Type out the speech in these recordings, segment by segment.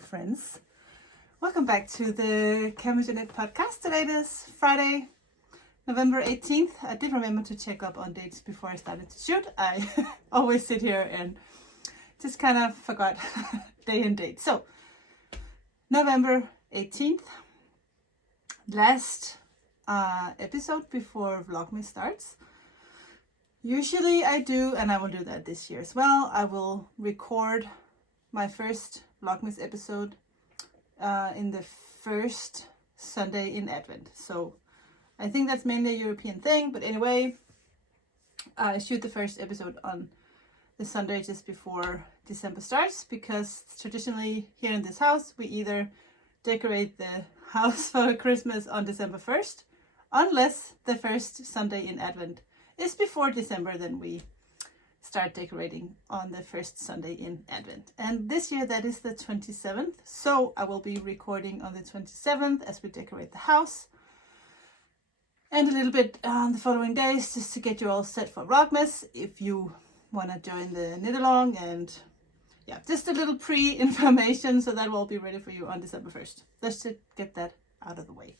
friends. Welcome back to the CamijoKnit podcast. Today is Friday, November 18th. I did remember to check up on dates before I started to shoot. I always sit here and just kind of forgot day and date. So, November 18th, last episode before Vlogmas starts. Usually I do, and I will do that this year as well. I will record my first Vlogmas episode in the first Sunday in Advent. So I think that's mainly a European thing, but anyway, I shoot the first episode on the Sunday just before December starts, because traditionally here in this house we either decorate the house for Christmas on December 1st, unless the first Sunday in Advent is before December, then we start decorating on the first Sunday in Advent. And this year that is the 27th, so I will be recording on the 27th as we decorate the house, and a little bit on the following days just to get you all set for Vlogmas if you want to join the knit along. And yeah, just a little pre-information, so that will be ready for you on December 1st. Let's just get that out of the way.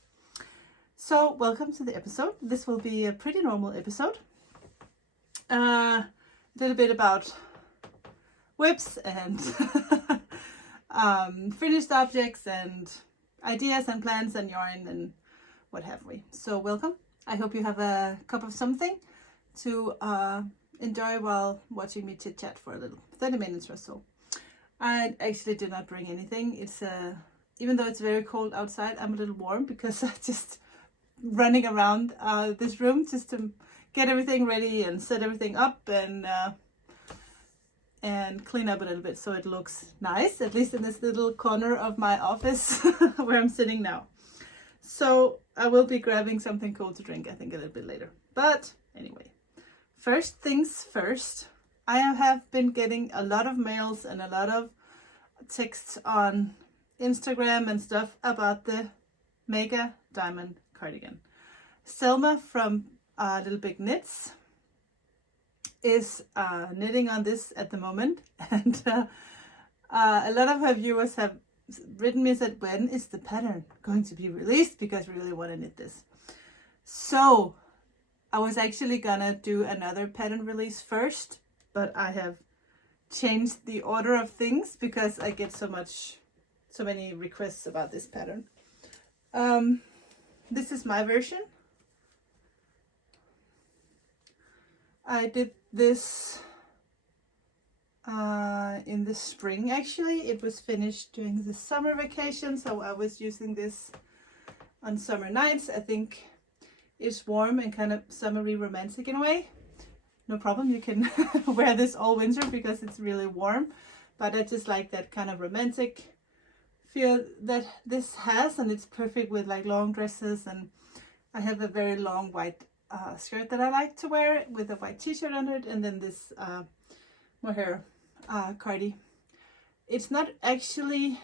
So welcome to the episode. This will be a pretty normal episode. A little bit about whips and finished objects and ideas and plans and yarn and what have we. So welcome. I hope you have a cup of something to enjoy while watching me chit chat for a little 30 minutes or so. I actually did not bring anything. It's even though it's very cold outside, I'm a little warm because I just running around this room just to get everything ready and set everything up and clean up a little bit so it looks nice, at least in this little corner of my office where I'm sitting now. So I will be grabbing something cold to drink, I think, a little bit later. But anyway, first things first, I have been getting a lot of mails and a lot of texts on Instagram and stuff about the Mega Diamond cardigan. Selma from Little Big Knits is knitting on this at the moment, and a lot of her viewers have written me and said, when is the pattern going to be released, because we really want to knit this. So I was actually gonna do another pattern release first, but I have changed the order of things because I get so many requests about this pattern. This is my version. I did this in the spring, actually. It was finished during the summer vacation, so I was using this on summer nights. I think it's warm and kind of summery romantic in a way. No problem, you can wear this all winter because it's really warm, but I just like that kind of romantic feel that this has, and it's perfect with like long dresses. And I have a very long white skirt that I like to wear with a white t-shirt under it, and then this mohair cardi. It's not actually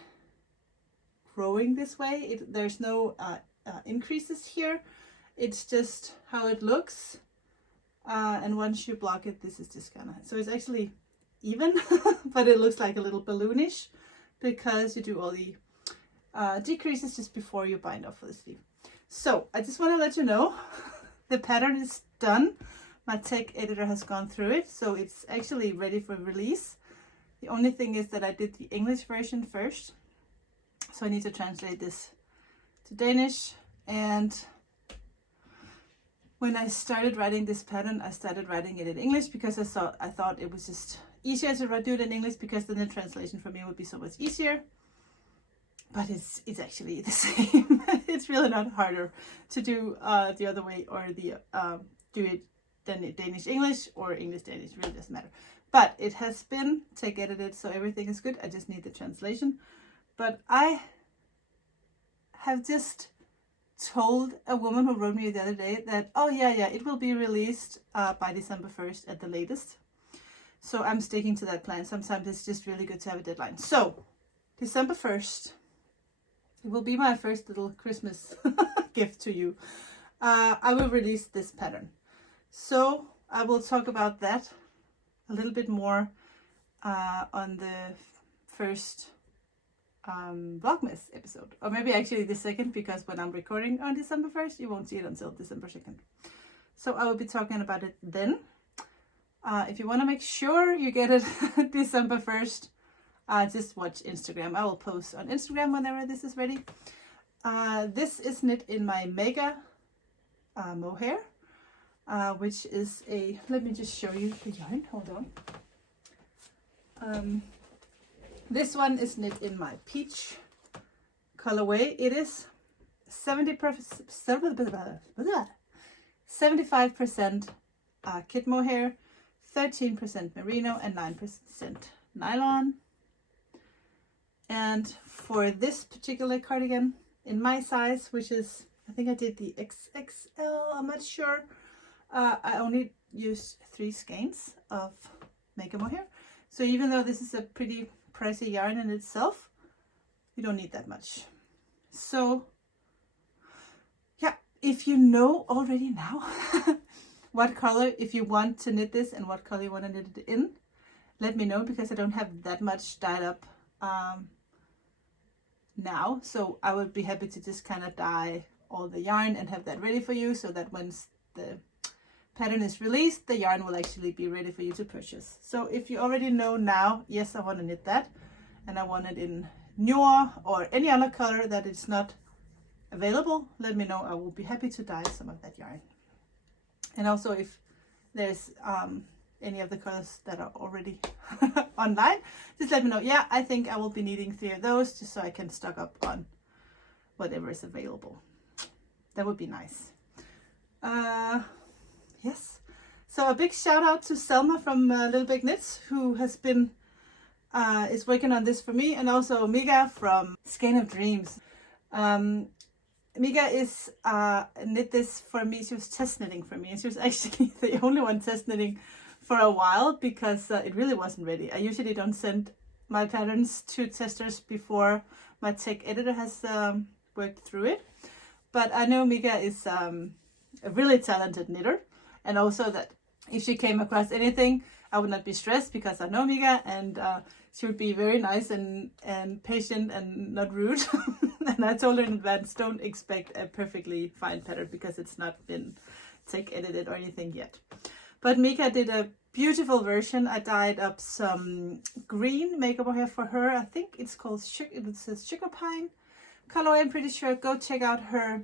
growing this way. There's no increases here. It's just how it looks, and once you block it, this is just kind of, so it's actually even but it looks like a little balloonish because you do all the decreases just before you bind off for the sleeve. So I just want to let you know the pattern is done. My tech editor has gone through it, so it's actually ready for release. The only thing is that I did the English version first, so I need to translate this to Danish. And when I started writing this pattern, I started writing it in English because I thought it was just easier to do it in English, because then the translation for me would be so much easier. But it's actually the same. It's really not harder to do the other way, or the do it than Danish English or English Danish. It really doesn't matter. But it has been tech edited, so everything is good. I just need the translation. But I have just told a woman who wrote me the other day that, oh yeah, it will be released by December 1st at the latest. So I'm sticking to that plan. Sometimes it's just really good to have a deadline. So December 1st, it will be my first little Christmas gift to you. I will release this pattern. So I will talk about that a little bit more on the first Vlogmas episode, or maybe actually the second, because when I'm recording on December 1st, you won't see it until December 2nd. So I will be talking about it then. If you want to make sure you get it December 1st, just watch Instagram. I will post on Instagram whenever this is ready. This is knit in my Mega mohair, which is a, let me just show you the yarn, hold on. This one is knit in my peach colorway. It is 75% kit mohair, 13% merino, and 9% nylon. And for this particular cardigan, in my size, which is, I think I did the XXL, I'm not sure, I only used 3 skeins of Mega mohair. So even though this is a pretty pricey yarn in itself, you don't need that much. So yeah, if you know already now what color, if you want to knit this and what color you want to knit it in, let me know, because I don't have that much dyed up now. So I would be happy to just kind of dye all the yarn and have that ready for you, so that once the pattern is released, the yarn will actually be ready for you to purchase. So if you already know now, yes, I want to knit that, and I want it in Noir or any other color that is not available, let me know. I will be happy to dye some of that yarn. And also, if there's any of the colors that are already online, just let me know. Yeah, I think I will be needing 3 of those, just so I can stock up on whatever is available. That would be nice. Yes. So a big shout out to Selma from Little Big Knits, who has been is working on this for me, and also Mika from Skein of Dreams. Mika is knit this for me. She was test knitting for me, and she was actually the only one test knitting for a while, because it really wasn't ready. I usually don't send my patterns to testers before my tech editor has worked through it. But I know Mika is a really talented knitter, and also that if she came across anything, I would not be stressed, because I know Mika, and she would be very nice and patient and not rude. And I told her in advance, don't expect a perfectly fine pattern, because it's not been tech edited or anything yet. But Mika did a beautiful version. I dyed up some green Mega mohair for her. I think it's called it says Sugar Pine colorway, I'm pretty sure. Go check out her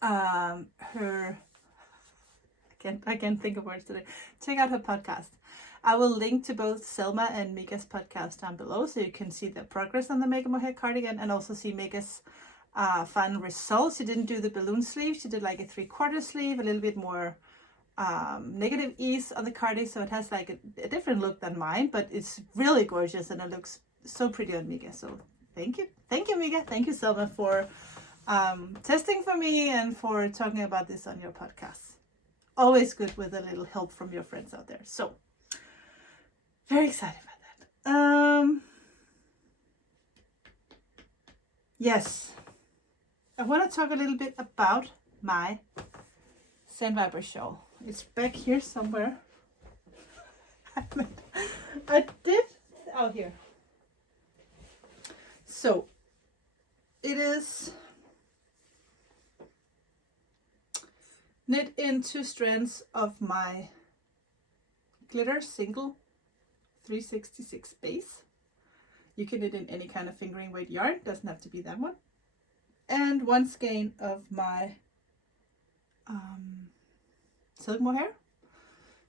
I can't think of words today. Check out her podcast. I will link to both Selma and Mika's podcast down below, so you can see the progress on the Mega mohair cardigan, and also see Mika's final results. She didn't do the balloon sleeve. She did like a 3/4 sleeve, a little bit more negative ease on the cardigan, so it has like a different look than mine, but it's really gorgeous, and it looks so pretty on Mika. So thank you Mika, thank you Selma for testing for me and for talking about this on your podcast. Always good with a little help from your friends out there. So very excited about that. Yes, I want to talk a little bit about my Sandviper shawl. It's back here somewhere. I did out here. So it is knit in 2 strands of my glitter single 366 base. You can knit in any kind of fingering weight yarn, doesn't have to be that one. And 1 skein of my silk mohair.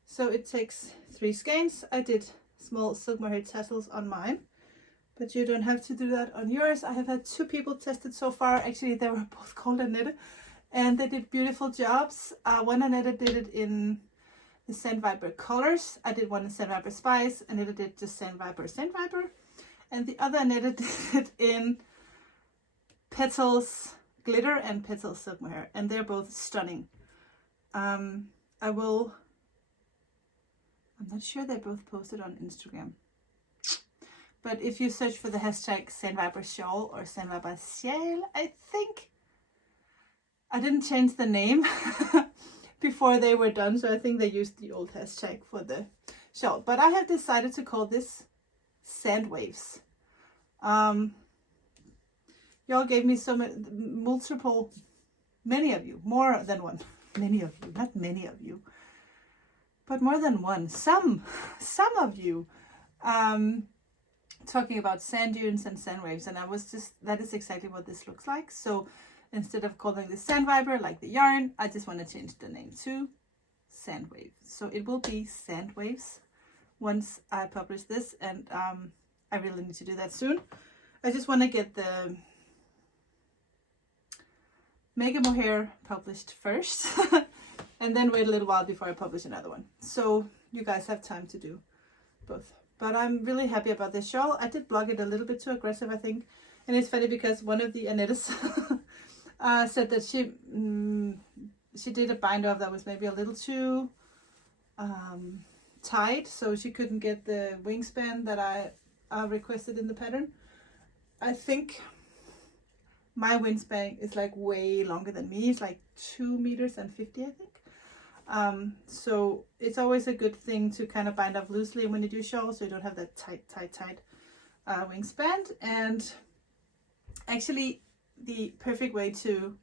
So it takes 3 skeins. I did small silk mohair tassels on mine, but you don't have to do that on yours. I have had 2 people test it so far. Actually, they were both cold and knitted, and they did beautiful jobs. One Annette did it in the Sandviper colors. I did one in Sandviper Spice, and Annette did just Sandviper, and the other Annette did it in Petals Glitter and Petals Silk Mohair, and they're both stunning. I'm not sure they're both posted on Instagram, but if you search for the hashtag Sandviper Shawl or Sandviper Ciel, I think I didn't change the name before they were done, so I think they used the old hashtag for the shawl. But I have decided to call this Sand Waves. Y'all gave me so many, many of you, more than one, many of you, not many of you, but more than one, some of you, talking about sand dunes and sand waves, and I was just, that is exactly what this looks like. So instead of calling this sand viber like the yarn, I just want to change the name to sand wave. So it will be sand waves once I publish this, and I really need to do that soon. I just want to get the Mega Mohair published first and then wait a little while before I publish another one, so you guys have time to do both. But I'm really happy about this shawl. I did blog it a little bit too aggressive, I think, and it's funny because one of the Annettes said that she did a binder off that was maybe a little too tight, so she couldn't get the wingspan that I requested in the pattern. I think my wingspan is like way longer than me. It's like 2 meters and 50, I think. So it's always a good thing to kind of bind up loosely when you do shawls, so you don't have that tight wingspan. And actually, the perfect way to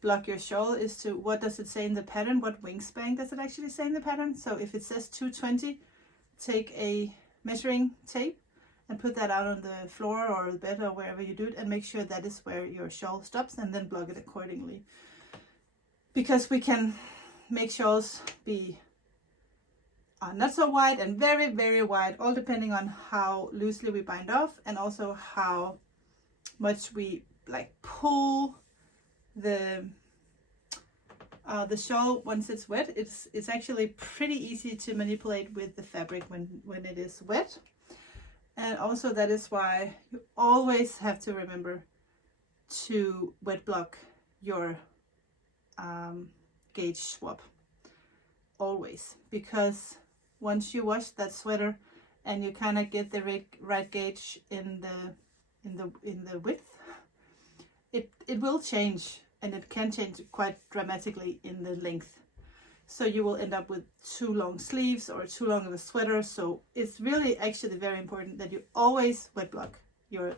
block your shawl is to, what does it say in the pattern? What wingspan does it actually say in the pattern? So if it says 220, take a measuring tape and put that out on the floor or the bed or wherever you do it, and make sure that is where your shawl stops, and then block it accordingly. Because we can make shawls be not so wide and very, very wide, all depending on how loosely we bind off, and also how much we like pull the shawl once it's wet. It's actually pretty easy to manipulate with the fabric when it is wet. And also that is why you always have to remember to wet block your gauge swap, always, because once you wash that sweater and you kind of get the right gauge in the width, it will change, and it can change quite dramatically in the length. So you will end up with too long sleeves or too long of a sweater. So it's really actually very important that you always wet block your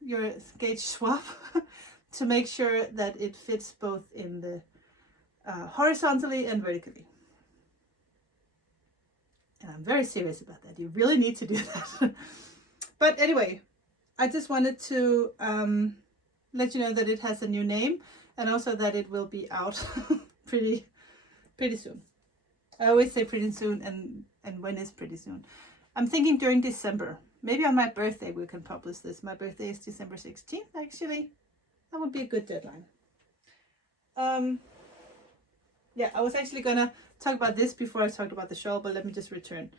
your gauge swap to make sure that it fits both in the horizontally and vertically. And I'm very serious about that. You really need to do that. But anyway, I just wanted to let you know that it has a new name, and also that it will be out pretty soon. I always say pretty soon, and when is pretty soon? I'm thinking during December. Maybe on my birthday we can publish this. My birthday is December 16th, actually. That would be a good deadline. Yeah, I was actually gonna talk about this before I talked about the shawl, but let me just return.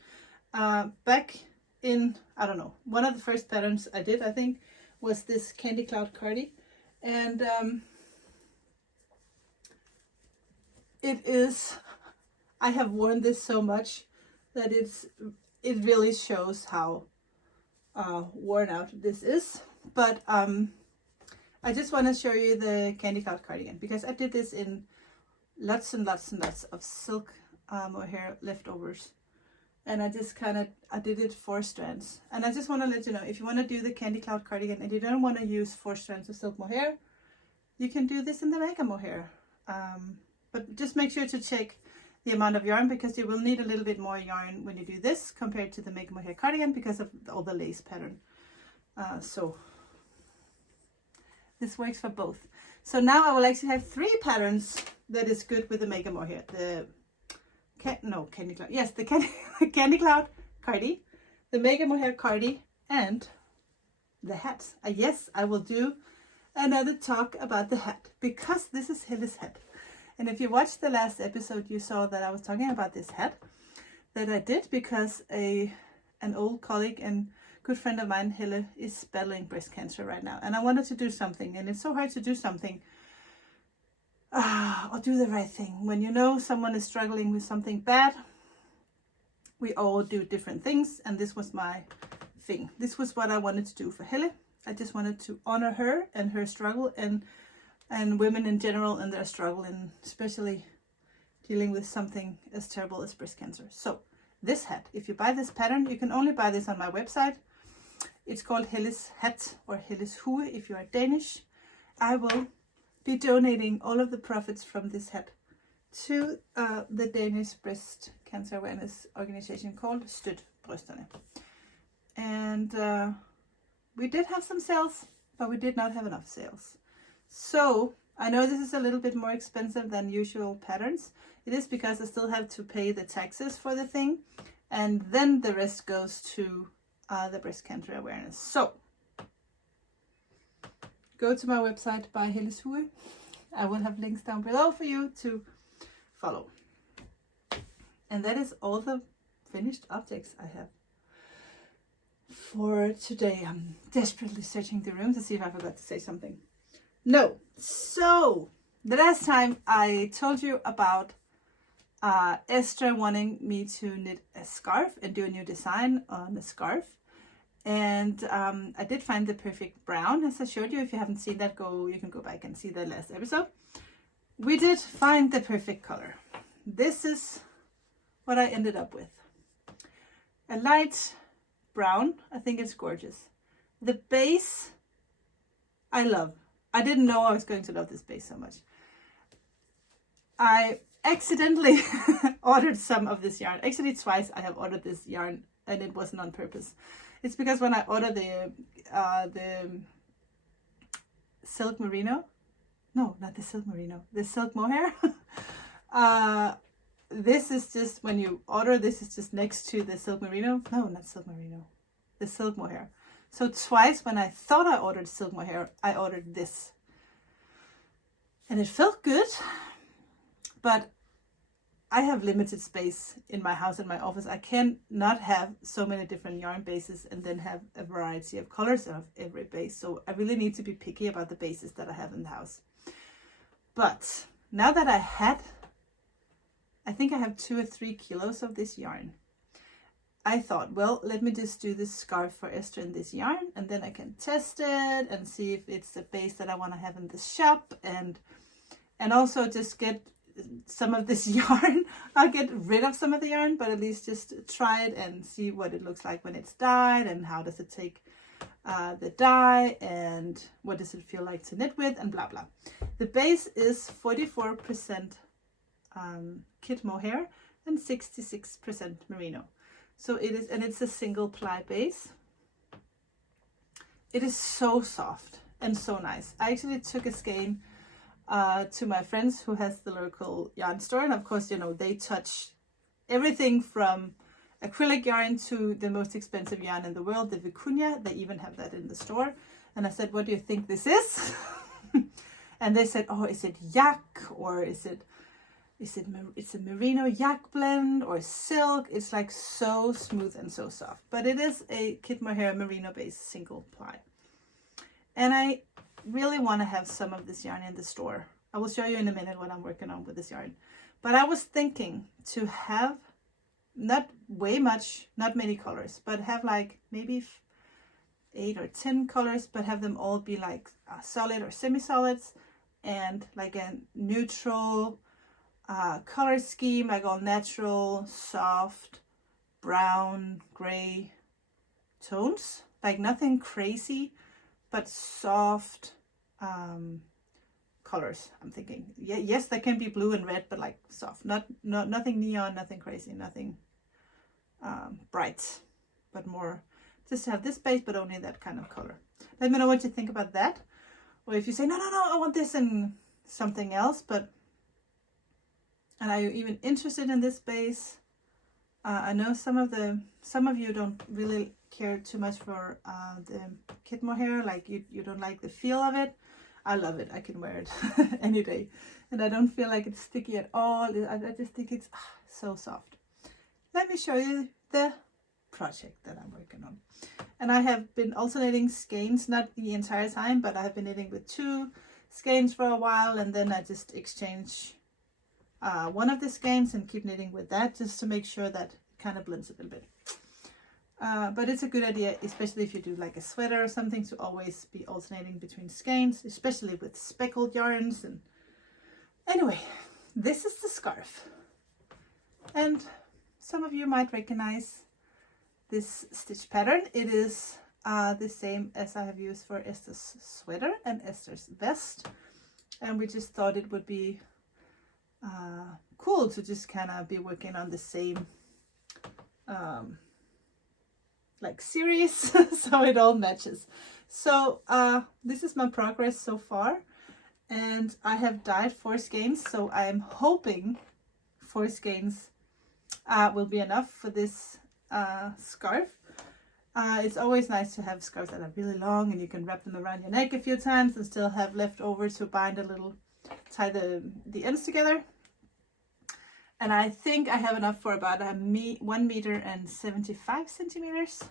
Back in, I don't know, one of the first patterns I did, I think, was this Candy Cloud Cardi. And it is, I have worn this so much that it really shows how worn out this is. But I just want to show you the Candy Cloud Cardigan, because I did this in lots and lots and lots of silk mohair leftovers, and I just I did it 4 strands. And I just want to let you know, if you want to do the Candy Cloud Cardigan and you don't want to use 4 strands of silk mohair, you can do this in the Mega Mohair. But just make sure to check the amount of yarn, because you will need a little bit more yarn when you do this compared to the Mega Mohair Cardigan, because of all the lace pattern. So this works for both. So now I will actually have 3 patterns that is good with the Mega Mohair. The Candy Cloud. Yes, the Candy Cloud Cardi, the Mega Mohair Cardi, and the hat. Yes, I will do another talk about the hat, because this is Helle's hat. And if you watched the last episode, you saw that I was talking about this hat that I did because an old colleague and good friend of mine, Helle, is battling breast cancer right now. And I wanted to do something, and it's so hard to do something or do the right thing when you know someone is struggling with something bad. We all do different things, and this was my thing. This was what I wanted to do for Helle. I just wanted to honor her and her struggle, and women in general and their struggle, and especially dealing with something as terrible as breast cancer. So this hat. If you buy this pattern, you can only buy this on my website. It's called Helle's hat or Helle's hue if you are Danish. I will be donating all of the profits from this hat to the Danish breast cancer awareness organization called Støt Brysterne. And we did have some sales, but we did not have enough sales. So I know this is a little bit more expensive than usual patterns. It is because I still have to pay the taxes for the thing, and then the rest goes to the breast cancer awareness. So go to my website, buy Helle's hue. I will have links down below for you to follow. And that is all the finished objects I have for today. I'm desperately searching the room to see if I forgot to say something. No. So the last time I told you about Esther wanting me to knit a scarf and do a new design on the scarf. And I did find the perfect brown, as I showed you. If you haven't seen that, you can go back and see the last episode. We did find the perfect color. This is what I ended up with. A light brown. I think it's gorgeous. The base, I love. I didn't know I was going to love this base so much. I accidentally ordered some of this yarn. Actually, twice I have ordered this yarn, and it wasn't on purpose. It's because when I ordered the silk merino, no, not the silk merino, the silk mohair. This is just, when you order, this is just next to the silk merino. No, not silk merino, the silk mohair. So twice when I thought I ordered silk mohair, I ordered this. And it felt good, but I have limited space in my house and my office. I can not have so many different yarn bases and then have a variety of colors of every base. So I really need to be picky about the bases that I have in the house. But now that I think I have 2 or 3 kilos of this yarn. I thought, well, let me just do this scarf for Esther in this yarn, and then I can test it and see if it's the base that I want to have in the shop, and also just get some of this yarn. I'll get rid of some of the yarn, but at least just try it and see what it looks like when it's dyed, and how does it take the dye, and what does it feel like to knit with, and blah blah. The base is 44% kit mohair and 66% merino. So it is, and it's a single ply base. It is so soft and so nice. I actually took a skein to my friends who has the local yarn store, and of course, you know, they touch everything from acrylic yarn to the most expensive yarn in the world, the vicuña. They even have that in the store. And I said, what do you think this is? And they said, oh, is it yak, or it's a merino yak blend, or silk? It's like so smooth and so soft, but it is a kit mohair merino based single ply. And I really want to have some of this yarn in the store. I will show you in a minute what I'm working on with this yarn. But I was thinking to have not way much, not many colors, but have like maybe 8 or 10 colors, but have them all be like solid or semi-solids, and like a neutral color scheme, like all natural, soft, brown, gray tones, like nothing crazy, but soft colors. I'm thinking, yeah, yes, there can be blue and red, but like soft, nothing neon, nothing crazy, nothing bright, but more just to have this base, but only that kind of color. Let me know what you think about that, or if you say no, I want this and something else. But and are you even interested in this base? I know some of you don't really care too much for the kit mohair, like you don't like the feel of it. I love it. I can wear it any day, and I don't feel like it's sticky at all. I just think it's so soft. Let me show you the project that I'm working on. And I have been alternating skeins, not the entire time, but I have been knitting with 2 skeins for a while, and then I just exchange one of the skeins and keep knitting with that, just to make sure that it kind of blends a little bit. But it's a good idea, especially if you do like a sweater or something, to always be alternating between skeins, especially with speckled yarns. And anyway, this is the scarf. And some of you might recognize this stitch pattern. It is the same as I have used for Esther's sweater and Esther's vest, and we just thought it would be cool to just kind of be working on the same like series so it all matches. So this is my progress so far, and I have dyed 4 skeins, so I'm hoping 4 skeins will be enough for this scarf. It's always nice to have scarves that are really long and you can wrap them around your neck a few times and still have left over to bind a little, tie the ends together. And I think I have enough for about 1 meter and 75 centimeters.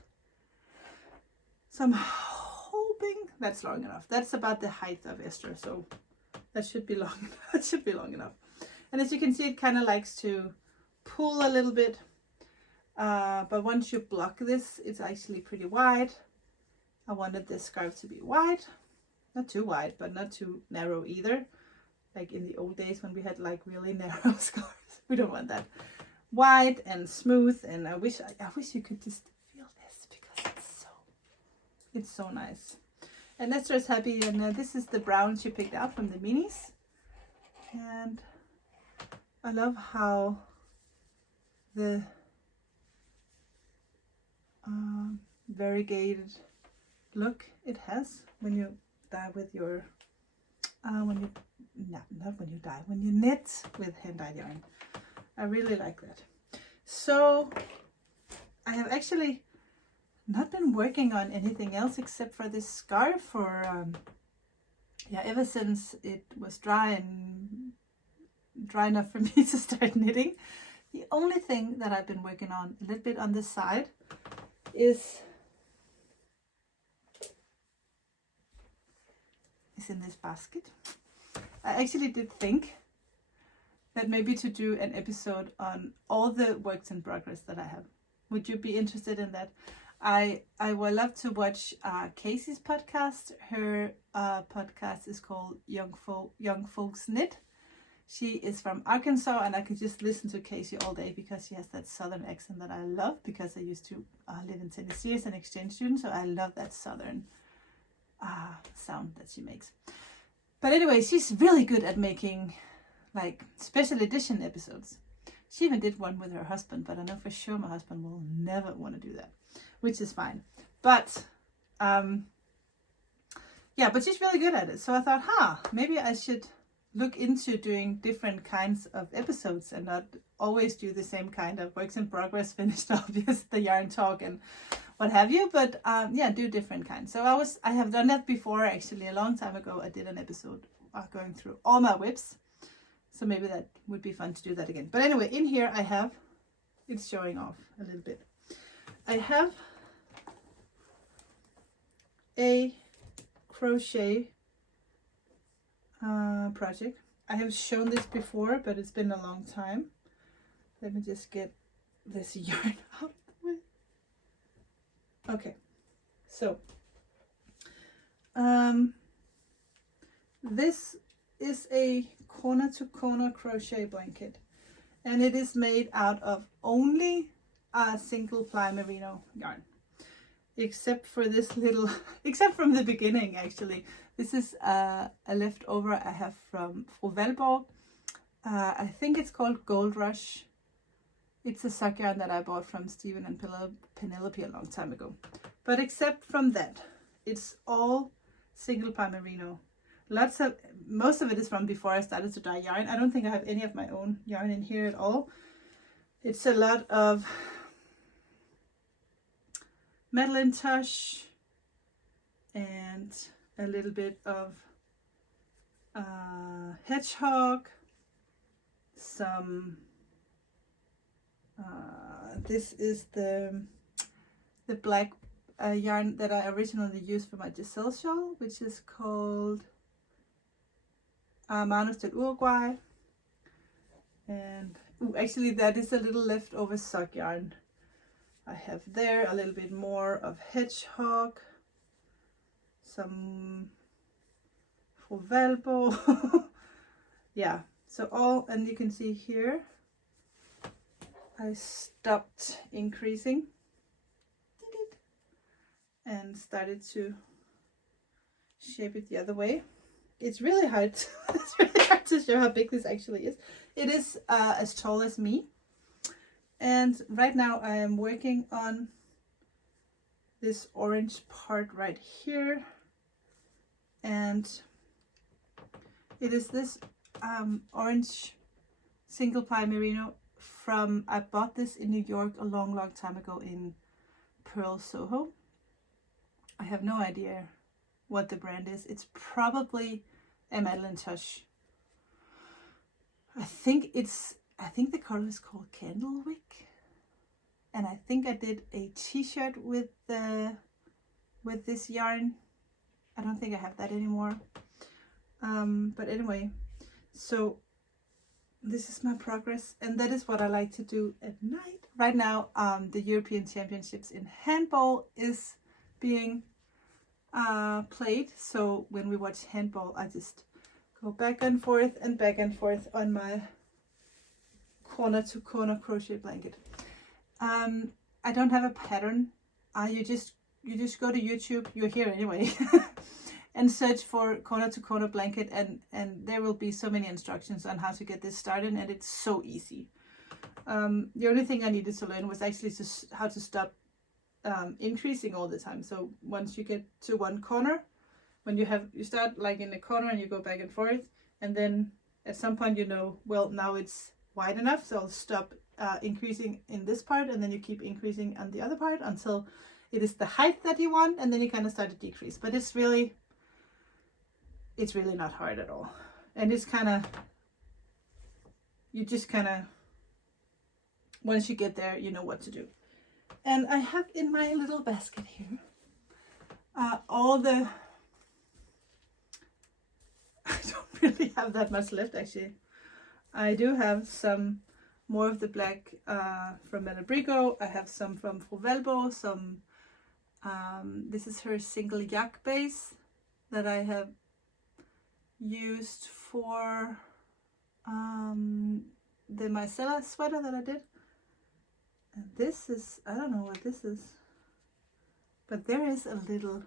So I'm hoping that's long enough. That's about the height of Esther, so that should be long enough. That should be long enough. And as you can see, it kind of likes to pull a little bit. But once you block this, it's actually pretty wide. I wanted this scarf to be wide. Not too wide, but not too narrow either. Like in the old days when we had like really narrow scarves. We don't want that. Wide and smooth, and I wish you could just feel this because it's so nice. And Esther is happy, and this is the brown she picked out from the minis. And I love how the variegated look it has when you dye with your when you knit with hand dyed yarn. I really like that. So I have actually not been working on anything else except for this scarf for ever since it was dry enough for me to start knitting. The only thing that I've been working on a little bit on this side is in this basket. I actually did think that maybe to do an episode on all the works in progress that I have. Would you be interested in that? I would love to watch Casey's podcast. Her podcast is called Young Folks Knit. She is from Arkansas, and I could just listen to Casey all day because she has that southern accent that I love, because I used to live in Tennessee as an exchange student, so I love that southern sound that she makes. But anyway, she's really good at making like special edition episodes. She even did one with her husband, but I know for sure my husband will never want to do that, which is fine. But yeah, but she's really good at it. So I thought, maybe I should look into doing different kinds of episodes and not always do the same kind of works in progress, finished obvious, the yarn talk and what have you, but yeah, do different kinds. So I have done that before, actually a long time ago. I did an episode going through all my whips, so maybe that would be fun to do that again. But anyway, in here I have, it's showing off a little bit, I have a crochet project. I have shown this before, but it's been a long time. Let me just get this yarn out of the way. Okay, so this is a corner to corner crochet blanket, and it is made out of only a single ply merino yarn, except for this little, except from the beginning actually. This is a leftover I have from Vlogmas. I think it's called Gold Rush. It's a sock yarn that I bought from Stephen and Penelope a long time ago. But except from that, it's all single ply merino. Most of it is from before I started to dye yarn. I don't think I have any of my own yarn in here at all. It's a lot of Madeline Tush and a little bit of hedgehog, some this is the black yarn that I originally used for my Giselle shawl, which is called Manos del Uruguay. And actually that is a little leftover sock yarn I have there. A little bit more of hedgehog, some Velbo. Yeah, so all, and you can see here I stopped increasing and started to shape it the other way. It's really hard it's really hard to show how big this actually is. It is as tall as me, and right now I am working on this orange part right here, and it is this orange single ply merino from, I bought this in New York a long time ago in Pearl Soho. I have no idea what the brand is. It's probably a Madeline Touch. I think the color is called Candlewick, and I think I did a t-shirt with this yarn. I don't think I have that anymore. But anyway, so this is my progress, and that is what I like to do at night. Right now, the European Championships in handball is being played, so when we watch handball, I just go back and forth on my corner to corner crochet blanket. I don't have a pattern. You just go to YouTube, you're here anyway, and search for corner to corner blanket, and there will be so many instructions on how to get this started, and it's so easy. The only thing I needed to learn was actually just how to stop increasing all the time. So once you get to one corner, when you start like in the corner and you go back and forth, and then at some point, you know, well, now it's wide enough, so I'll stop increasing in this part, and then you keep increasing on the other part until it is the height that you want, and then you kind of start to decrease. But it's really not hard at all, and it's kind of, you just kind of, once you get there, you know what to do. And I have in my little basket here all the, I don't really have that much left actually. I do have some more of the black from Menabrigo. I have some from Frovelbo, some, this is her single yak base that I have used for the Mycella sweater that I did. And this is, I don't know what this is, but there is a little,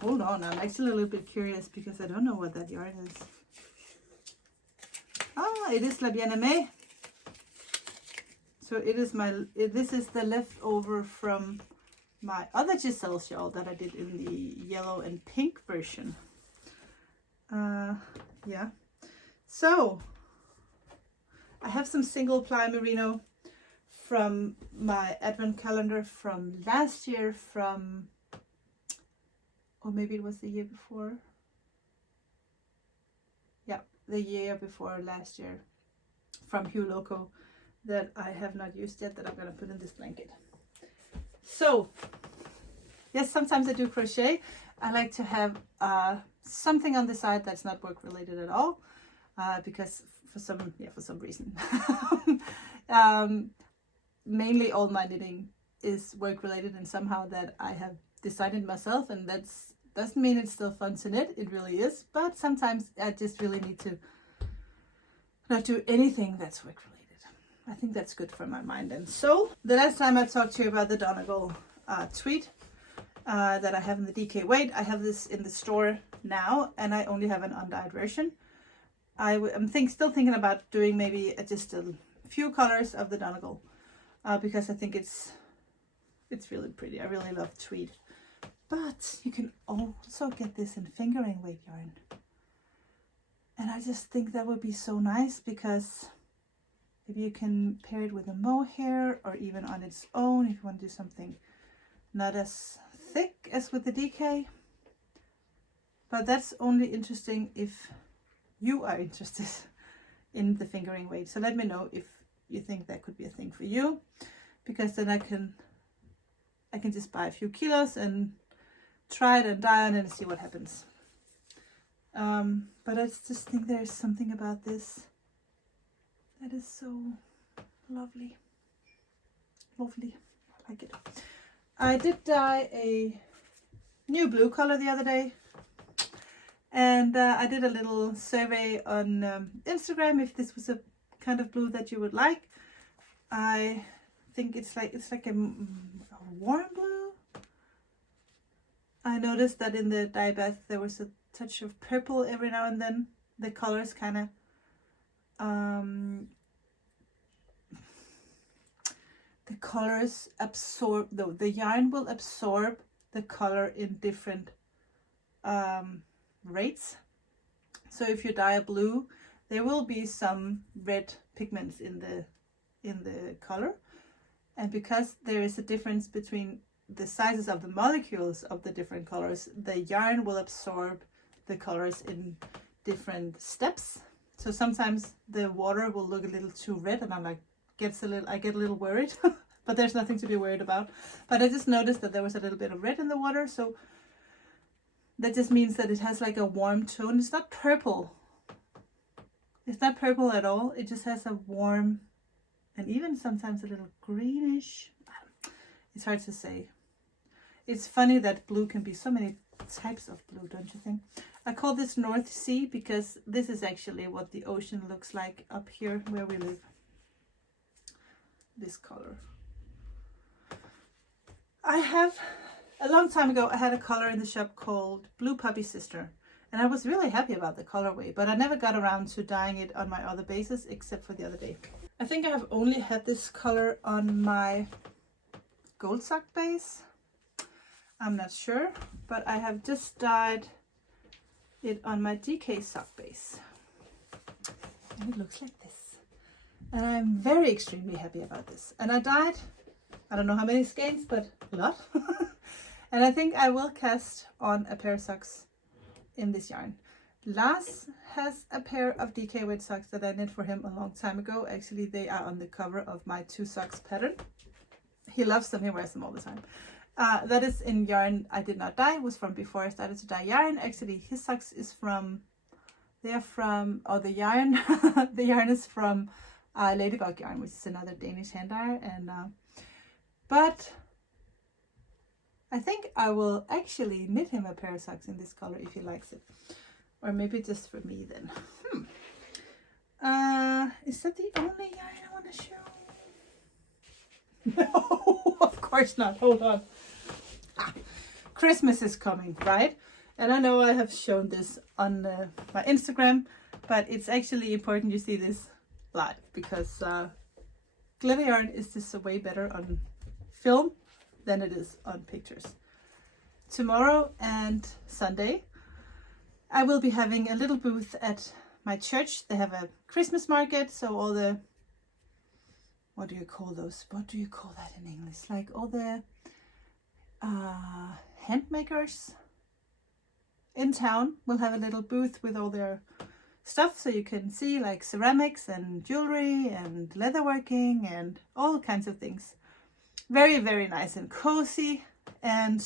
hold on, I'm actually a little bit curious because I don't know what that yarn is. Ah, it is La Bien-Aimée. So it is this is the leftover from my other Giselle shawl that I did in the yellow and pink version. Yeah, so I have some single ply merino from my advent calendar from last year, or maybe it was the year before. Yeah, the year before last year, from Hue Loco, that I have not used yet, that I'm going to put in this blanket. So yes, sometimes I do crochet. I like to have something on the side that's not work related at all, because for some reason mainly all my knitting is work related, and somehow that I have decided myself, and that doesn't mean it's still fun to knit. It really is, but sometimes I just really need to not do anything that's work related. I think that's good for my mind and soul. The last time I talked to you about the Donegal tweed that I have in the DK weight, I have this in the store now, and I only have an undyed version. I'm still thinking about doing maybe just a few colors of the Donegal, because I think it's really pretty. I really love tweed. But you can also get this in fingering weight yarn. And I just think that would be so nice, because maybe you can pair it with a mohair, or even on its own if you want to do something not as thick as with the DK. But that's only interesting if you are interested in the fingering weight. So let me know if you think that could be a thing for you, because then I can just buy a few kilos and try it and dye it and see what happens. But I just think there's something about this that is so lovely. Lovely. I like it. I did dye a new blue color the other day, and I did a little survey on Instagram if this was a kind of blue that you would like. I think it's like a warm blue. I noticed that in the dye bath there was a touch of purple every now and then. The colors kind of the colors absorb, the yarn will absorb the color in different rates. So if you dye a blue, there will be some red pigments in the color, and because there is a difference between the sizes of the molecules of the different colors, the yarn will absorb the colors in different steps. So sometimes the water will look a little too red, and I'm like, I get a little worried, but there's nothing to be worried about. But I just noticed that there was a little bit of red in the water, so that just means that it has like a warm tone. It's not purple. It's not purple at all. It just has a warm, and even sometimes a little greenish. It's hard to say. It's funny that blue can be so many types of blue, don't you think? I call this North Sea because this is actually what the ocean looks like up here where we live. This color. I have, a long time ago, I had a color in the shop called Blue Puppy Sister. And I was really happy about the colorway, but I never got around to dyeing it on my other bases except for the other day. I think I have only had this color on my gold sock base. I'm not sure, but I have just dyed it on my DK sock base. And it looks like this. And I'm very extremely happy about this. And I dyed, I don't know how many skeins, but a lot. And I think I will cast on a pair of socks in this yarn. Lars has a pair of DK wet socks that I knit for him a long time ago. Actually, they are on the cover of my 2 socks pattern. He loves them, he wears them all the time. That is in yarn I did not dye, it was from before I started to dye yarn. Actually, his socks is from, the yarn, the yarn is from Ladybug yarn, which is another Danish hand dyer. And but I think I will actually knit him a pair of socks in this color if he likes it, or maybe just for me then. Is that the only yarn I want to show? No, of course not. Hold on. Christmas is coming, right? And I know I have shown this on my Instagram, but it's actually important you see this live because glitter yarn is just way better on film than it is on pictures. Tomorrow and Sunday, I will be having a little booth at my church. They have a Christmas market, so all the, what do you call those? What do you call that in English? Like all the hand makers in town will have a little booth with all their stuff, so you can see like ceramics and jewelry and leatherworking and all kinds of things. Very, very nice and cozy. And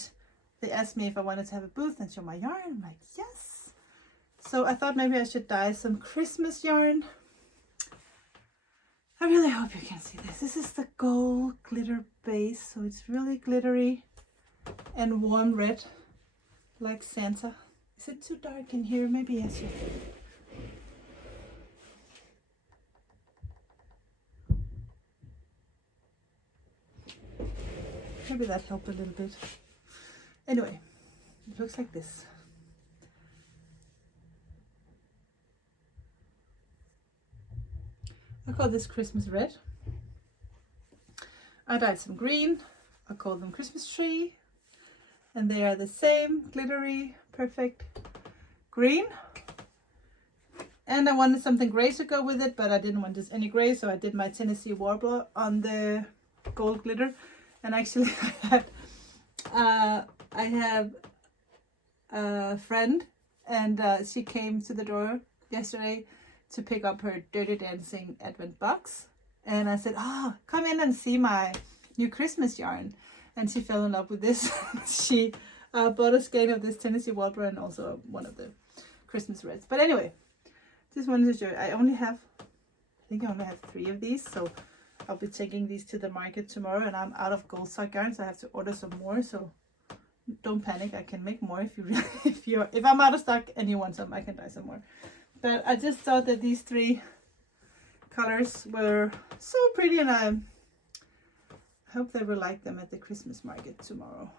they asked me if I wanted to have a booth and show my yarn. I'm like, yes. So I thought maybe I should dye some Christmas yarn. I really hope you can see this. This is the gold glitter base, so it's really glittery and warm red, like Santa. Is it too dark in here? Maybe yes. Maybe that helped a little bit. Anyway, it looks like this. I call this Christmas red. I dyed some green. I call them Christmas tree. And they are the same glittery, perfect green. And I wanted something gray to go with it, but I didn't want just any gray, so I did my Tennessee Warbler on the gold glitter. And actually I have a friend, and she came to the door yesterday to pick up her Dirty Dancing Advent box. And I said, come in and see my new Christmas yarn. And she fell in love with this. She bought a skein of this Tennessee Warbler and also one of the Christmas reds. But anyway, just wanted to show you. I think I only have 3 of these, so I'll be taking these to the market tomorrow, and I'm out of gold sock yarn, so I have to order some more. So don't panic, I can make more if you really, if I'm out of stock and you want some, I can dye some more. But I just thought that these 3 colors were so pretty, and I hope they will like them at the Christmas market tomorrow.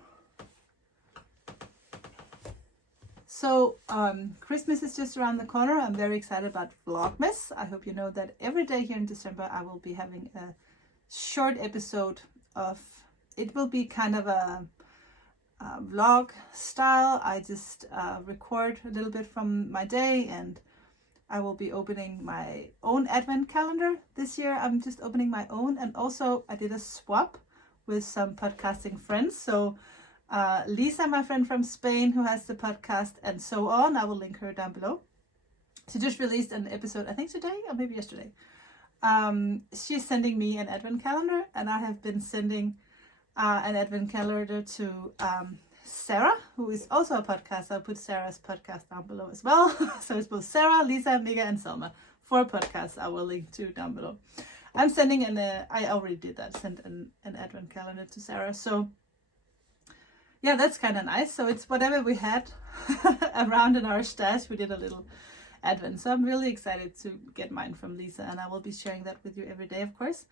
So Christmas is just around the corner. I'm very excited about Vlogmas. I hope you know that every day here in December I will be having a short episode of, it will be kind of a vlog style. I just record a little bit from my day, and I will be opening my own advent calendar this year. I'm just opening my own, and also I did a swap with some podcasting friends. So Lisa, my friend from Spain who has the podcast and so on, I will link her down below. She just released an episode, I think today or maybe yesterday. She's sending me an advent calendar, and I have been sending an advent calendar to Sarah, who is also a podcast. I'll put Sarah's podcast down below as well. So it's both Sarah, Lisa, Mega, and Selma. 4 podcasts I will link to down below. I'm sending I already did that, sent an advent calendar to Sarah. So yeah, that's kind of nice. So it's whatever we had around in our stash, we did a little advent. So I'm really excited to get mine from Lisa, and I will be sharing that with you every day, of course.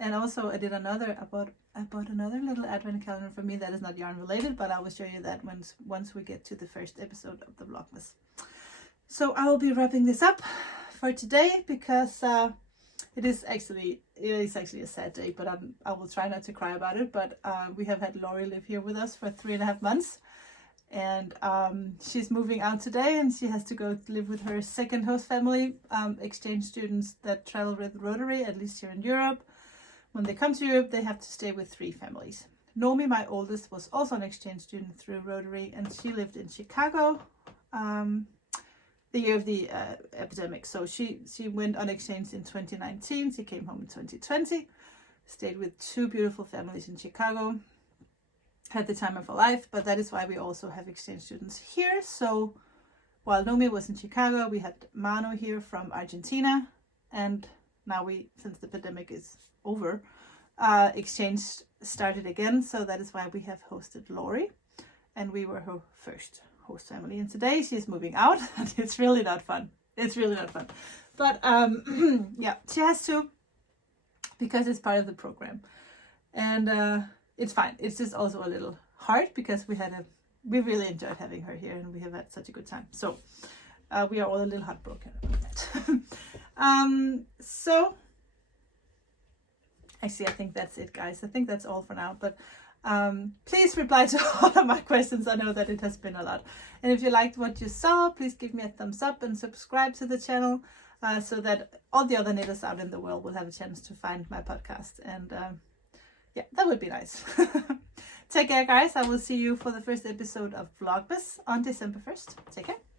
And also I bought another little advent calendar for me that is not yarn related, but I will show you that once we get to the first episode of the Vlogmas. So I will be wrapping this up for today, because it is actually a sad day, but I will try not to cry about it. But we have had Lori live here with us for 3.5 months, and she's moving out today, and she has to go live with her second host family, exchange students that travel with Rotary, at least here in Europe. When they come to Europe, they have to stay with 3 families. Nomi, my oldest, was also an exchange student through Rotary, and she lived in Chicago the year of the epidemic. So she went on exchange in 2019. She came home in 2020, stayed with 2 beautiful families in Chicago, had the time of her life. But that is why we also have exchange students here. So while Nomi was in Chicago, we had Manu here from Argentina, and now since the pandemic is over, exchange started again. So that is why we have hosted Lori, and we were her first host family. And today she's moving out, and it's really not fun. But yeah, she has to, because it's part of the program, and it's fine. It's just also a little hard, because we really enjoyed having her here, and we have had such a good time. So we are all a little heartbroken about that. So actually, I think that's it, guys. I think that's all for now. But please reply to all of my questions. I know that it has been a lot. And if you liked what you saw, please give me a thumbs up and subscribe to the channel, so that all the other knitters out in the world will have a chance to find my podcast. And yeah, that would be nice. Take care, guys. I will see you for the first episode of Vlogmas on December 1st. Take care.